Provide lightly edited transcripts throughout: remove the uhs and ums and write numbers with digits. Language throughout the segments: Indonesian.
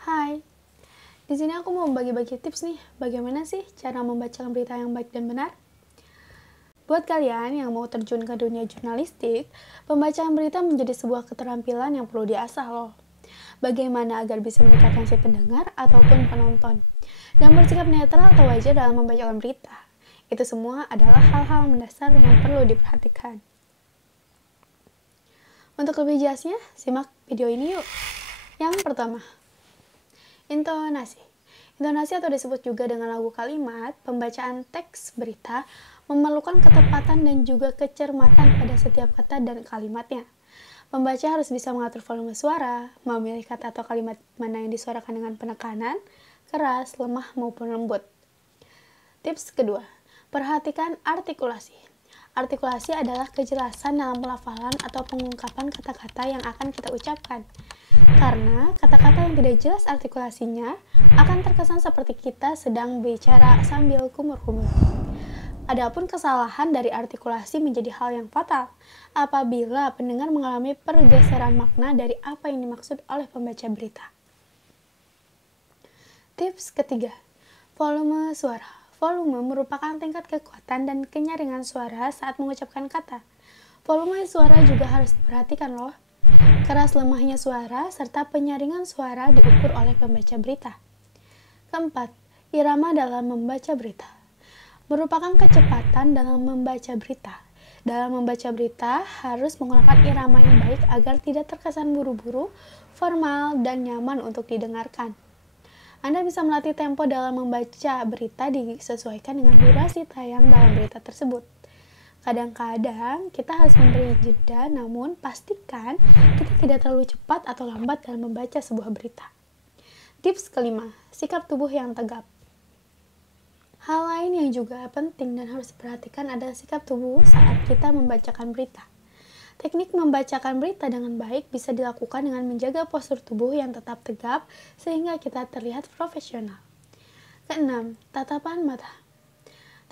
Hai, di sini aku mau bagi-bagi tips nih, bagaimana sih cara membaca berita yang baik dan benar? Buat kalian yang mau terjun ke dunia jurnalistik, pembacaan berita menjadi sebuah keterampilan yang perlu diasah loh. Bagaimana agar bisa meningkatkan si pendengar ataupun penonton, dan bersikap netral atau wajar dalam membacakan berita. Itu semua adalah hal-hal mendasar yang perlu diperhatikan. Untuk lebih jelasnya, simak video ini yuk. Yang pertama, intonasi. Intonasi atau disebut juga dengan lagu kalimat, pembacaan teks berita memerlukan ketepatan dan juga kecermatan pada setiap kata dan kalimatnya. Pembaca harus bisa mengatur volume suara, memilih kata atau kalimat mana yang disuarakan dengan penekanan, keras, lemah maupun lembut. Tips kedua, perhatikan artikulasi. Artikulasi adalah kejelasan dalam pelafalan atau pengungkapan kata-kata yang akan kita ucapkan. Karena kata-kata yang tidak jelas artikulasinya akan terkesan seperti kita sedang bicara sambil kumur-kumur. Adapun kesalahan dari artikulasi menjadi hal yang fatal apabila pendengar mengalami pergeseran makna dari apa yang dimaksud oleh pembaca berita. Tips ketiga, volume suara. Volume merupakan tingkat kekuatan dan kenyaringan suara saat mengucapkan kata. Volume suara juga harus diperhatikan loh. Keras lemahnya suara serta penyaringan suara diukur oleh pembaca berita. Keempat, irama dalam membaca berita. Merupakan kecepatan dalam membaca berita. Dalam membaca berita harus menggunakan irama yang baik agar tidak terkesan buru-buru, formal, dan nyaman untuk didengarkan. Anda bisa melatih tempo dalam membaca berita disesuaikan dengan durasi tayang dalam berita tersebut. Kadang-kadang kita harus memberi jeda, namun pastikan kita tidak terlalu cepat atau lambat dalam membaca sebuah berita. Tips kelima, sikap tubuh yang tegap. Hal lain yang juga penting dan harus diperhatikan adalah sikap tubuh saat kita membacakan berita. Teknik membacakan berita dengan baik bisa dilakukan dengan menjaga postur tubuh yang tetap tegap sehingga kita terlihat profesional. Keenam, tatapan mata.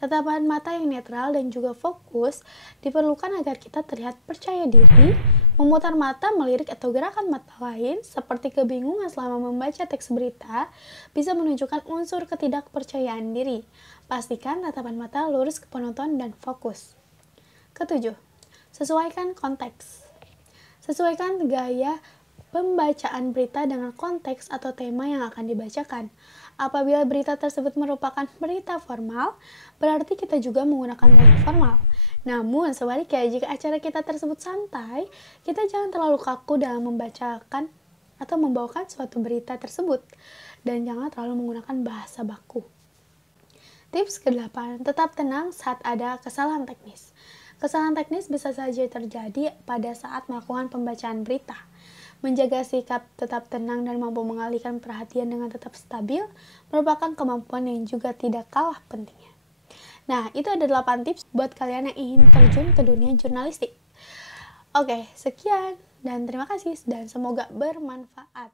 Tatapan mata yang netral dan juga fokus diperlukan agar kita terlihat percaya diri. Memutar mata, melirik atau gerakan mata lain seperti kebingungan selama membaca teks berita bisa menunjukkan unsur ketidakpercayaan diri. Pastikan tatapan mata lurus ke penonton dan fokus. Ketujuh, sesuaikan konteks. Sesuaikan gaya pembacaan berita dengan konteks atau tema yang akan dibacakan. Apabila berita tersebut merupakan berita formal, berarti kita juga menggunakan gaya formal. Namun sebaliknya, jika acara kita tersebut santai, kita jangan terlalu kaku dalam membacakan atau membawakan suatu berita tersebut. Dan jangan terlalu menggunakan bahasa baku. Tips ke-8, tetap tenang saat ada kesalahan teknis. Kesalahan teknis bisa saja terjadi pada saat melakukan pembacaan berita. Menjaga sikap tetap tenang dan mampu mengalihkan perhatian dengan tetap stabil merupakan kemampuan yang juga tidak kalah pentingnya. Nah, itu ada 8 tips buat kalian yang ingin terjun ke dunia jurnalistik. Oke, sekian dan terima kasih dan semoga bermanfaat.